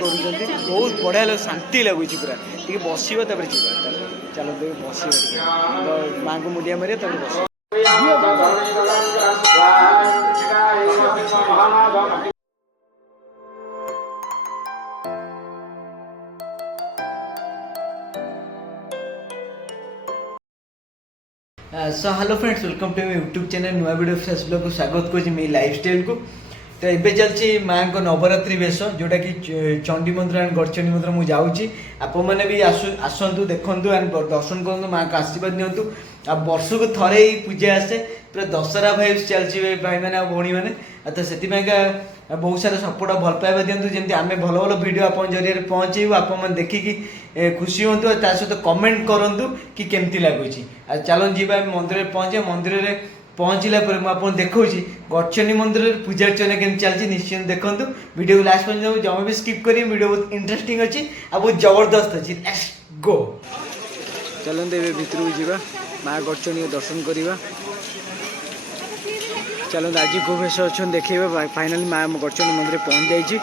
करुँच बहुत बढ़िया लगे शांति लगुच पूरा टे बसब चलो बस माँ को मुंडिया मारे बस so hello friends welcome to YouTube channel नुआ वीडियो फेसबुक को स्वागत करुँच मे लाइफ स्टाइल को तो ये चलती माँ को नवरात्रि वेश जोटा कि चंडी मंदिर एंड गड़चंडी मंदिर मुझे जाऊँगी आपण मैंने भी आसतु देखु एंड दर्शन करूँ माँ को आशीर्वाद नियंतु आ वर्ष को थरे ही पूजा आसे पूरा दशहरा भाई चलती भाई मैंने भौणी मैंने तो से बहुत सारा सपोर्ट भल पाइबा दिंतु जमी आम भल भल भिड आप जरिए पहुँचेबू आप देखिकी खुशी हूँ सहित कमेंट करूँ कि केमती लगुच चलो जी मंदिर पहुँचे मंदिर में पहुँचला मुझे देखा गड़चंडी मंदिर पूजा अर्चना केमती चलती निश्चित देखूँ वीडियो को लास्ट पर्यटन जमा भी स्किप करी वीडियो बहुत इंटरेस्टिंग अच्छी आ बहुत जबरदस्त अच्छी लेट्स गो चलते भितर को जावा माँ गड़चंडी दर्शन करवा चलते आज को भेष अच्छा देखा फाइनाली माँ गड़चंडी मंदिर पहुँच जाइए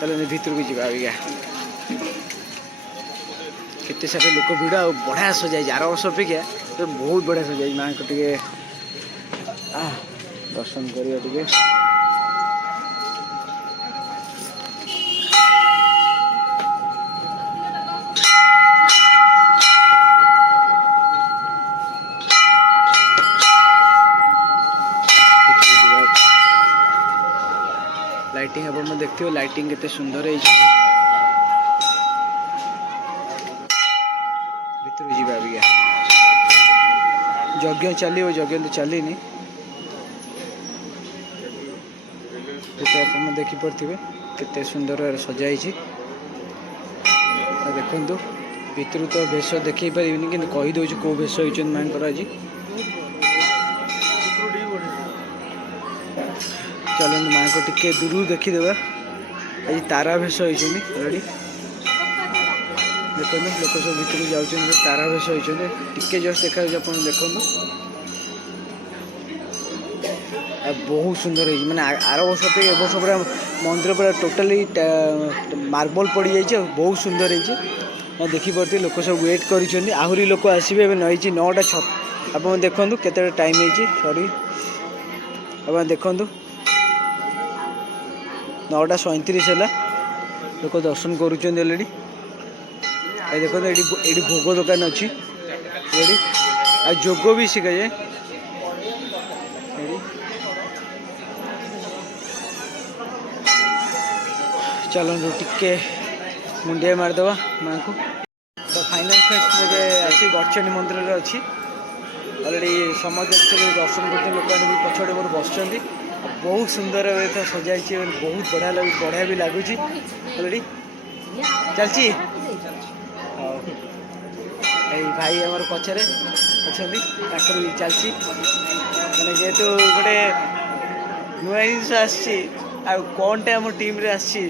चलते भितर को जावा अबिका केते सारे लोक भिड़ आ बढ़िया सजाई आर वर्ष अपेक्षा तो बहुत बढ़िया सजाई माँ को टे दर्शन करिया टे लाइटिंग आप देखते लाइटिंग केते सुंदर है भितर जीवा अबिका यज्ञ चलो यज्ञ तो चलनी आप देखिपे केते सुंदर सजाई देखु भितर तो भेष देखे पारे कि कहीदे कौ भेष होती माँ आज चलो माँ को टिके दूर देखीदे आज तारा भेष होती अलरेडी देखो लोक सब भितर जाऊँ तारा भेष होती टिके जस्ट देखा आप देखो बहुत सुंदर है मैंने आर वर्ष पे वर्ष पूरा मंदिर पूरा टोटाली मार्बल पड़ जाइए बहुत सुंदर है देखिपे लोक सब वेट कर आहरी लोक आसवे नई 9टा 6 आप देखो केते टाइम है सॉरी आप देखो 9टा 37 है लोक दर्शन करुँच अलरेडी देखो ये भोग दुकान अच्छी आ जोग भी शिखा जाए चलो टिके मुंडिया मारदे माँ को तो फाइनल फेस्ट मुझे आसी गड़चंडी मंदिर में अच्छी अलरेडी समस्त दर्शन करते लोक भी पछड़े मोर बस बहुत सुंदर सजाई बहुत बढ़िया भी लगुच अलरेडी चलची भाई आम पचर अच्छा भी चलती मैंने जेहेतु गोटे नुआ जिन आसटे आम टीम रे आसा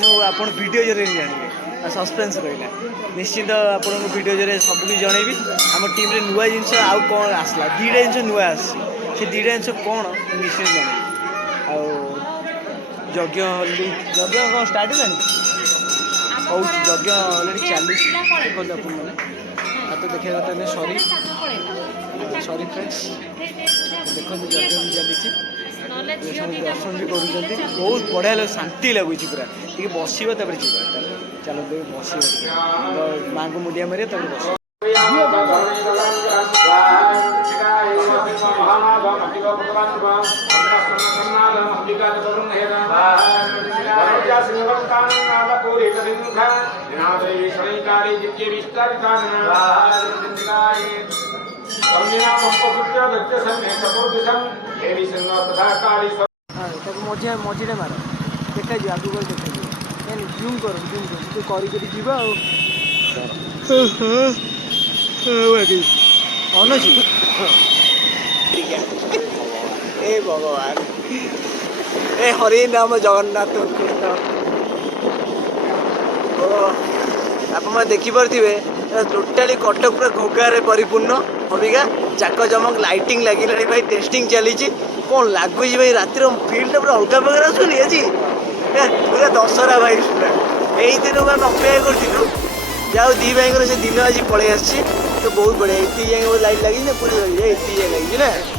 मुझे वीडियो जरिए जानवे सस्पेंस रहा निश्चित आपको वीडियो जरिए सबकि जनइबी आम टीम रे नुआ जिन आउ कौन आसला 2टा जिन नुआ से 2टा जिन कौन निश्चित जनइबी यज्ञ यज्ञ कौन स्टार्ट है हो यज्ञ अलरेडी चली देखो आप हाथ देखा कथा सॉरी सॉरी फ्रेंड्स देखो यज्ञ भी चली दर्शन भी करुँच बहुत बढ़िया लगे शांति लगुच पूरा टे बसब चलो बस माँ को मुंडिया मारे बस मझे मझे मार देखा आगू कर देखा जूम कर तू कर ए भगवान ए हरि नाम जगन्नाथ कृष्ण आप देखिपे टोटाली कटक पूरा घोगारे परिपूर्ण अबिका जाक जमक लाइटिंग लगे भाई टेस्टिंग चली कौन लगुच भाई रातिर फिल्ड पूरा अलग प्रकार आसुनी आज पूरा दशहरा भाई यही दिन को आम अपेक्षा करूँ जाओ दी भाई से दिन आज पलि आसी तो बहुत बढ़िया ये जाए लाइट लगी ना पूरी ये लगी ना